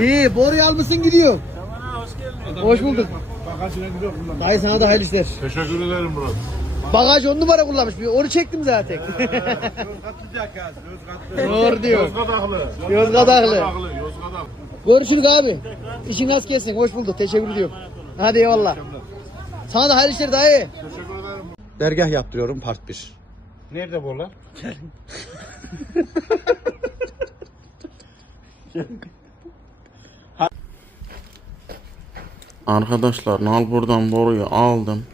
İyi, boruyu almışsın gidiyor. hoş geldin. Hoş bulduk. Bagajına gidiyor bunlar. Dayı sana da hayırlı işler. Teşekkür ederim Murat. Bagaj on numara kullanmış. Bir Onu çektim zaten. Yozgatlıcak ya. Yozgatlı. Doğru diyor. Yozgataklı. Yozgataklı. Yozgataklı. Görüşürüz abi. İşin nasıl gelsin? Hoş bulduk. Teşekkür ediyorum. Hadi eyvallah. Sana da hayırlı işler dayı. Teşekkür ederim. Dergah yaptırıyorum part 1. Nerede bu lan? Arkadaşlar nal buradan boruyu aldım.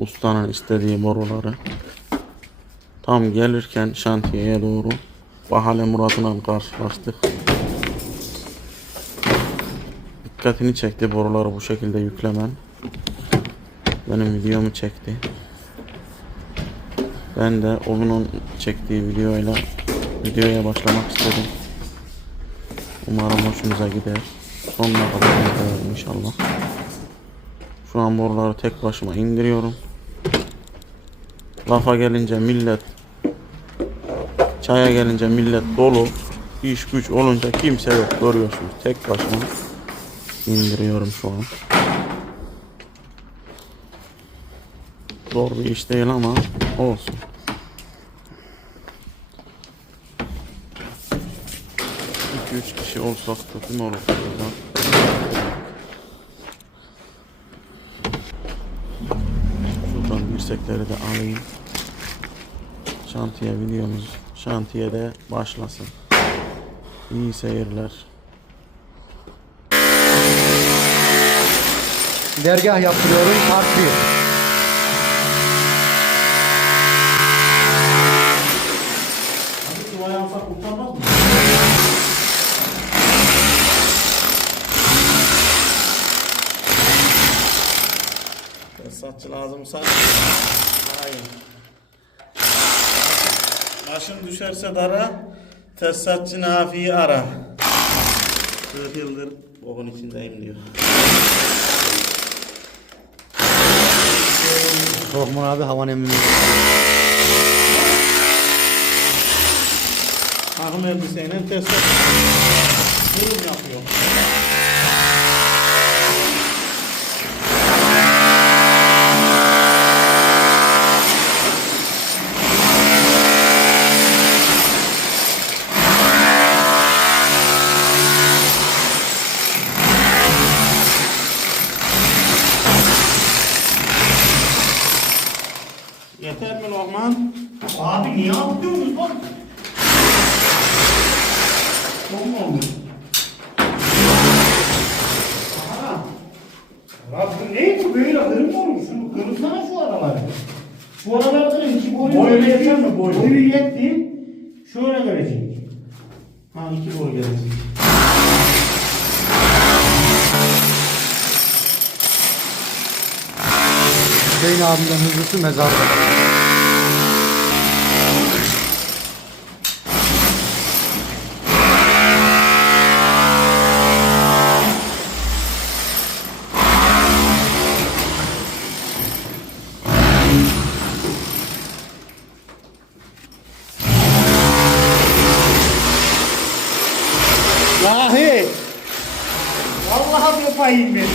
Ustanın istediği boruları. Tam gelirken şantiyeye doğru Bahane Murat'la karşılaştık. Dikkatini çekti boruları bu şekilde yüklemen. Benim videomu çekti. Ben de onun çektiği videoyla videoya başlamak istedim. Umarım hoşunuza gider. Sonuna kadar izlerim inşallah. Şu an boruları tek başıma indiriyorum. Lafa gelince millet Çaya gelince millet dolu. İş güç olunca kimse yok görüyorsunuz. Tek başıma indiriyorum şu an. Zor bir iş değil ama olsun. İki üç kişi olsak da kim olur burada? Şuradan dirsekleri de alayım. Şantiye videomuz şantiyede başlasın. İyi seyirler. Dergah yaptırıyorum part 1. Tesisatçı lazımsa arayın. Başın düşerse dara, tesisatçı Nafi'yi ara. 40 yıldır bokun içindeyim diyor. Korkman abi havan emrini. Takım elbiseyle tesisatçı. Durum yapıyor. Yeter mi Lokman? Abi niye atlıyorsunuz lan? Çok mu oldu? Aha. Ya bu ne bu böyle kırık mı olmuş? Şunu kırılsana şu araları. Şu araları kırın. İki boyu Boyu böyle yeter mi boyu? Boyu yetti. Şöyle görecek. Ha iki boy gelecek. Hüseyin abimden hızlısı mezarda. Vallahi. Vallahi yapayım ben.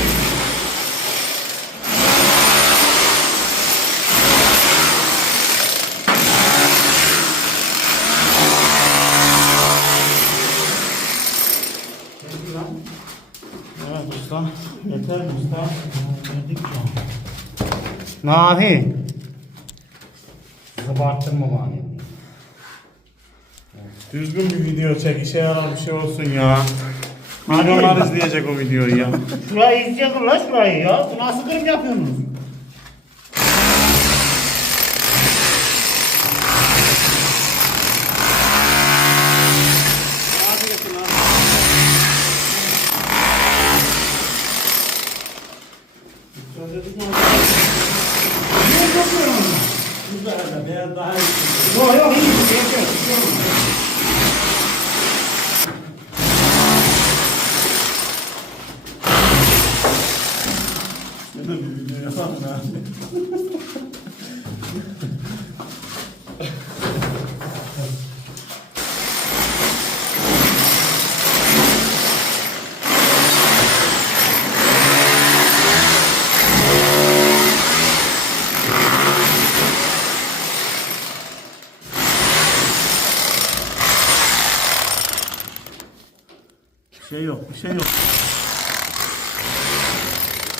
Evet usta. Yeter mi usta? Verdik ya. Nahi. Zıbarttın mı bana? Düzgün bir video çek. işe yarar bir şey olsun ya. Milyonlar izleyecek o videoyu ya. Şurayı izleyeceksin la şurayı ya. Bu nasıl kırım yapıyorsunuz? şey yok, bir şey yok.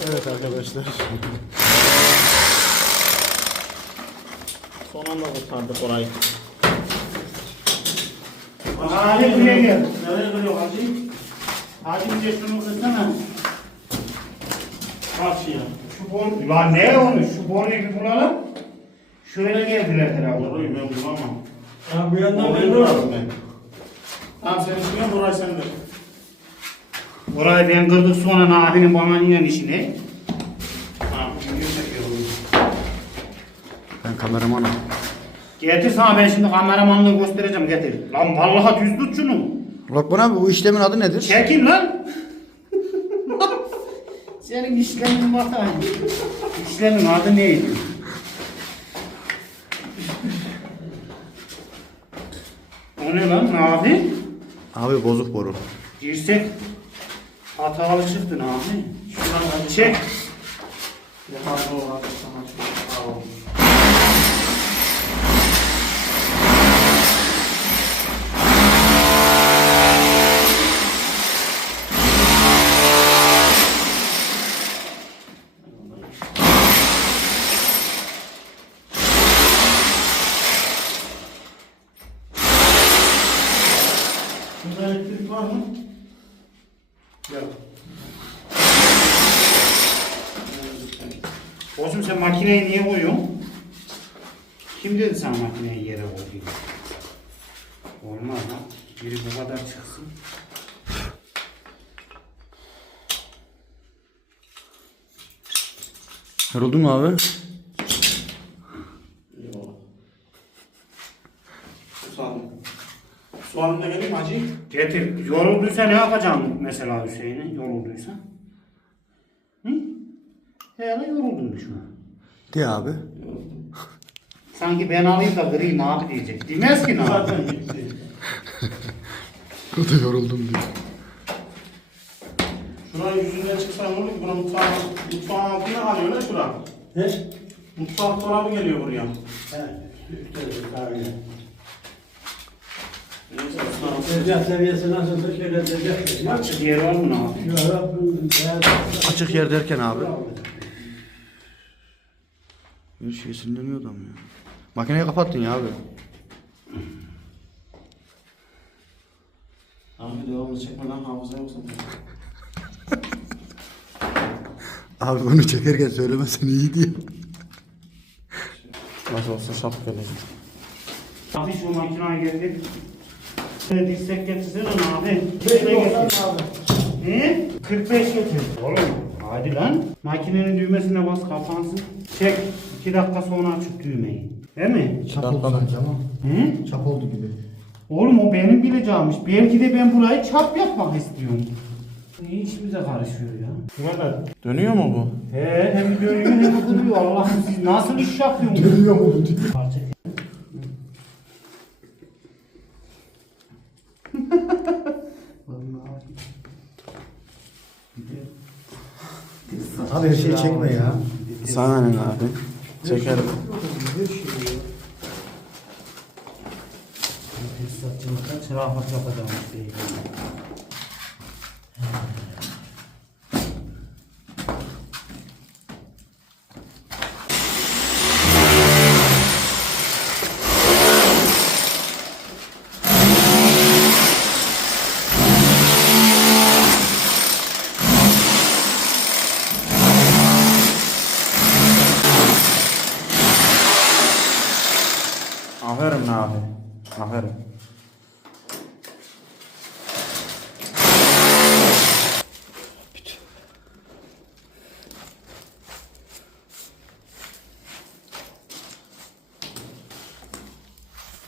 Evet arkadaşlar. Son anda kurtardık orayı. Hadi buraya gel. Nereye gidiyor hacı? Hadi bir de şunu kırsana. Karşıya. Şu bor... Lan ne onu? Şu boruyu bir bulalım. Şöyle geldiler herhalde. Orayı ben bulamam. Ha bu yandan ben bulamam ben. Tamam senin için burayı sen de. Orayı ben kırdık sonra işini. Ha, video çekiyorum. Ben kameramanım. Getir sana ben şimdi kameramanlığı göstereceğim getir. Lan vallahi düz tut şunu. Lokman abi bu işlemin adı nedir? Çekin lan. Senin işlemin bakayım. İşlemin adı neydi? O ne lan Nafi? Abi bozuk boru. Dirsek hatalı çıktın abi. Şuradan çek. Ya o sana çok sağ ol. Burada elektrik var mı? Yok. Oğlum sen makineyi niye koyuyorsun? Kim dedi sana makineyi yere koy diye? Olmaz lan. Biri bu kadar çıksın. Yoruldun mu abi? Eyvallah. Soğan. Soğanın da geleyim hacı. Getir. Yorulduysa ne yapacaksın mesela Hüseyin'e? Yorulduysa. Hı? Hele yoruldun şu an. De abi. Sanki ben alayım da kırayım abi diyecek. Demez ki ne Zaten gitti. O da yoruldum diyor. Şurayı yüzünden çıksan olur ki bura mutfağın, mutfağın altına alıyor lan şura. Ne? Mutfak dolabı geliyor buraya. He. Üstte tabii. Neyse ısınalım. Tezgah seviyesi nasıldır şöyle tezgah. Açık yer var mı? Şu Açık yer derken abi. Bir şey sinirleniyor adam ya. Makineyi kapattın ya abi. Abi devamlı çekmeden hafıza yoksa. Abi bunu çekerken söylemesen iyiydi ya. Nasıl olsa şap gelecek. Abi şu makinayı getir. Şöyle dirsek getirsene abi. Şöyle getir. abi. Ne? 45 getir. Oğlum hadi lan. Makinenin düğmesine bas kapansın. Çek. 2 dakika sonra açıp düğmeyi. Değil mi? Çap oldu sanki ama. Hı? Çap oldu gibi. Oğlum o benim bileceğimmiş. Belki de ben burayı çap yapmak istiyorum. Niye işimize karışıyor ya? Burada. Dönüyor mu bu? He hem dönüyor hem duruyor. Allah'ım siz nasıl iş yapıyorsunuz? Dönüyor mu bu? Parça. Abi her şeyi çekme ya. Sana ne abi? Çekerim. Tesisatçılıkta çıraklık yapacağım işte. Aferin abi. Aferin.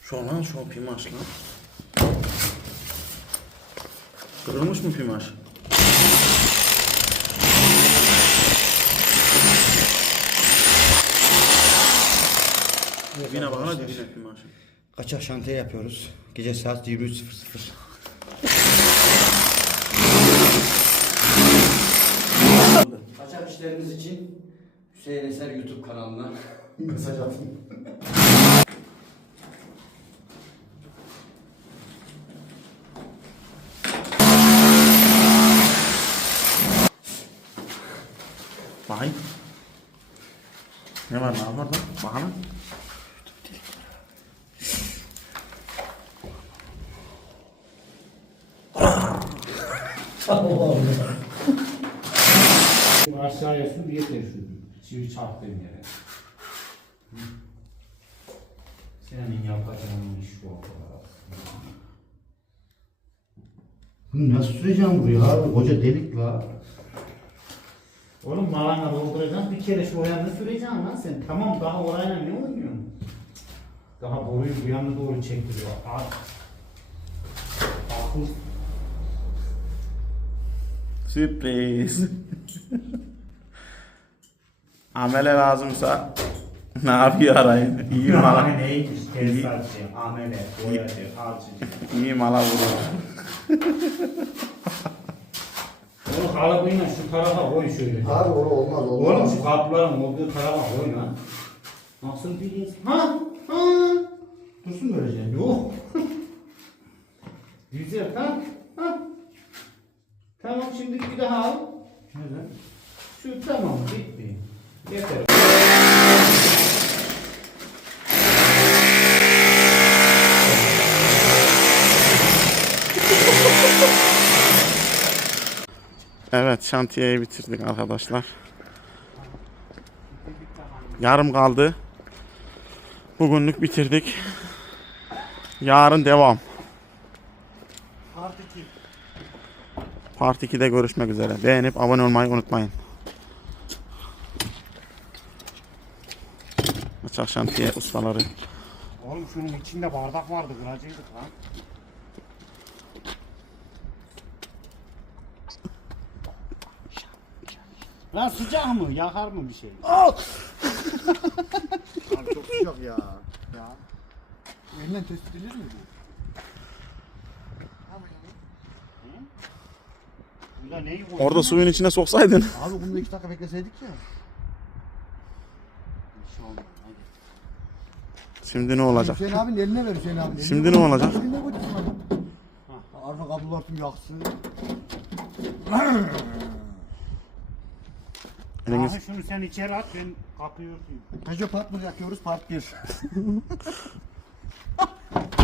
Şu lan şu pimaş lan. Kırılmış mı pimaş? Evet, Dibine bakana dibine ettim maşallah. Kaçak şantiye yapıyoruz. Gece saat 23.00. Kaçak işlerimiz için Hüseyin Eser YouTube kanalına mesaj atın. Bakayım. Ne var ne var da? Bakalım. Aşağıya su diye şu çivi çarptığın yere. Senin yapacağın iş bu. Bunu nasıl süreceğim buraya abi? Koca delik la. Oğlum malana dolduracaksın bir kere şu yanına süreceksin lan sen. Tamam daha orayla ne oynuyorsun? Daha boruyu bu yana doğru çektiriyor. Al. Akıl. Sürpriz. Amele lazımsa ne yapıyor arayın? İyi mala, neymiş? Tesisatçı, amele, boyacı, harcıcı. iyi mala vurur. Oğlum kalıbıyla şu tarafa koy şöyle. Abi o olmaz Oğlum şu kapların olduğu tarafa koy lan. Nasıl bir insan? Ha? Ha? Dursun böylece. Yok. Güzel ha? Ha? Tamam şimdi bir daha al. Neden? Şu tamam bitti. Evet şantiyeyi bitirdik arkadaşlar. Yarım kaldı. Bugünlük bitirdik. Yarın devam. Part 2'de görüşmek üzere. Beğenip abone olmayı unutmayın. Açak şantiye ustaları. Oğlum şunun içinde bardak vardı kıracıydık lan. Lan sıcak mı? Yakar mı bir şey? Abi çok sıcak ya. Ya. Elinden test edilir mi bu? Burada neyi koydun? Orada suyun içine soksaydın. Abi bunu da iki dakika bekleseydik ya. Şimdi ne olacak? Hüseyin abinin eline ver Hüseyin abinin. Şimdi ne olacak? Arka kablolar tüm yaksın. Eliniz Abi şunu sen içeri at ben kapıyı örteyim. Peugeot Part 1 yakıyoruz Part 1.